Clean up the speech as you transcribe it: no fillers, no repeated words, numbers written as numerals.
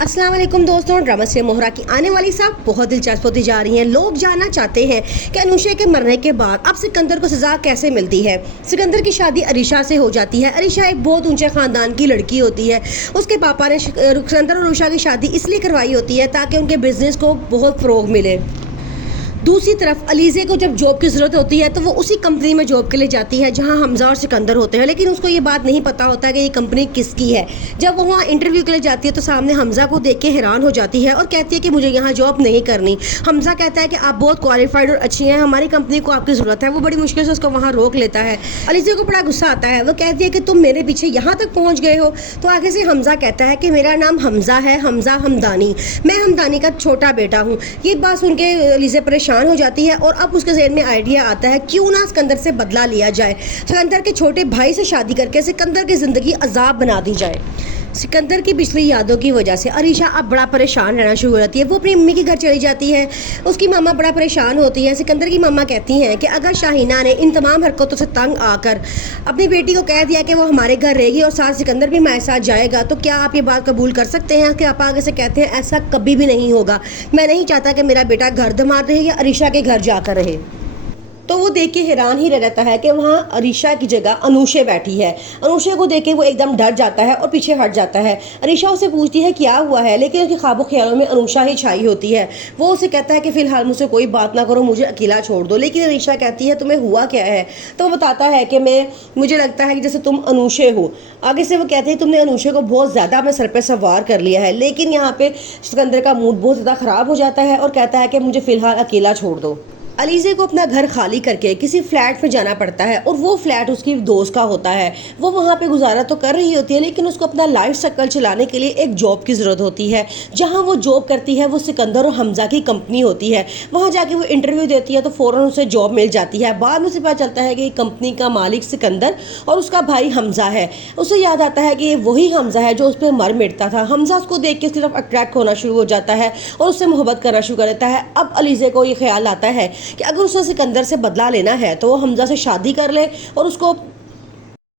अस्सलाम वालेकुम दोस्तों, ड्रामा से मोहरा की आने वाली साहब बहुत दिलचस्प होती जा रही हैं। लोग जानना चाहते हैं कि अनुषा के मरने के बाद अब सिकंदर को सज़ा कैसे मिलती है। सिकंदर की शादी अरीशा से हो जाती है। अरीशा एक बहुत ऊंचे ख़ानदान की लड़की होती है। उसके पापा ने सिकंदर और अनुषा की शादी इसलिए करवाई होती है ताकि उनके बिजनेस को बहुत फ़रोग मिले। दूसरी तरफ अलीज़े को जब जॉब की ज़रूरत होती है तो वो उसी कंपनी में जॉब के लिए जाती है जहां हमज़ा और सिकंदर होते हैं, लेकिन उसको ये बात नहीं पता होता कि ये कंपनी किसकी है। जब वो वहाँ इंटरव्यू के लिए जाती है तो सामने हमज़ा को देख के हैरान हो जाती है और कहती है कि मुझे यहाँ जॉब नहीं करनी। हमज़ा कहता है कि आप बहुत क्वालिफाइड और अच्छी हैं, हमारी कंपनी को आपकी ज़रूरत है। वो बड़ी मुश्किल से उसको वहाँ रोक लेता है। अलीज़े को बड़ा गुस्सा आता है। वो कहती है कि तुम मेरे पीछे यहाँ तक पहुँच गए हो। तो आगे से हमज़ा कहता है कि मेरा नाम हमज़ा है, हमज़ा हमदानी, मैं हमदानी का छोटा बेटा हूँ। ये बात सुन के अलीज़े परेशान हो जाती है और अब उसके ज़हन में आइडिया आता है क्यों ना सिकंदर से बदला लिया जाए। सिकंदर के छोटे भाई से शादी करके सिकंदर की ज़िंदगी अजाब बना दी जाए। सिकंदर की पिछली यादों की वजह से अरीशा अब बड़ा परेशान रहना शुरू हो जाती है। वो अपनी मम्मी के घर चली जाती है। उसकी मामा बड़ा परेशान होती है। सिकंदर की मामा कहती हैं कि अगर शाहीना ने इन तमाम हरकतों से तंग आकर अपनी बेटी को कह दिया कि वो हमारे घर रहेगी और साथ सिकंदर भी हमारे साथ जाएगा, तो क्या आप ये बात कबूल कर सकते हैं? कि आप आगे से कहते हैं ऐसा कभी भी नहीं होगा। मैं नहीं चाहता कि मेरा बेटा घर दमाद रहे या अरीशा के घर जाकर रहे। तो वो देख के हैरान ही रह जाता है कि वहाँ अरीशा की जगह अनुषा बैठी है। अनुषा को देख के वो एकदम डर जाता है और पीछे हट जाता है। अरीशा उससे पूछती है क्या हुआ है, लेकिन उसके ख्वाबों ख्यालों में अनुषा ही छाई होती है। वो उसे कहता है कि फ़िलहाल मुझसे कोई बात ना करो, मुझे अकेला छोड़ दो। लेकिन अरीशा कहती है तुम्हें हुआ क्या है? तो वो बताता है कि मुझे लगता है कि जैसे तुम अनुषा हो। आगे से वो कहते हैं तुमने अनुषा को बहुत ज़्यादा अपने सर पर सवार कर लिया है। लेकिन यहाँ पे सिकंदर का मूड बहुत ज़्यादा ख़राब हो जाता है और कहता है कि मुझे फ़िलहाल अकेला छोड़ दो। अलीज़े को अपना घर खाली करके किसी फ्लैट में जाना पड़ता है और वो फ्लैट उसकी दोस्त का होता है। वो वहाँ पे गुजारा तो कर रही होती है, लेकिन उसको अपना लाइफ सर्कल चलाने के लिए एक जॉब की ज़रूरत होती है। जहाँ वो जॉब करती है वो सिकंदर और हमज़ा की कंपनी होती है। वहाँ जाके वो इंटरव्यू देती है तो फ़ौरन उसे जॉब मिल जाती है। बाद में उसे पता चलता है कि कंपनी का मालिक सिकंदर और उसका भाई हमज़ा है। उसे याद आता है कि ये वही हमज़ा है जो उस पर मर मिटता था। हमज़ा उसको देख के उसकी तरफ अट्रैक्ट होना शुरू हो जाता है और उससे मोहब्बत करना शुरू कर देता है। अब अलीज़े को ये ख्याल आता है कि अगर उसे सिकंदर से बदला लेना है तो वो हमज़ा से शादी कर ले और उसको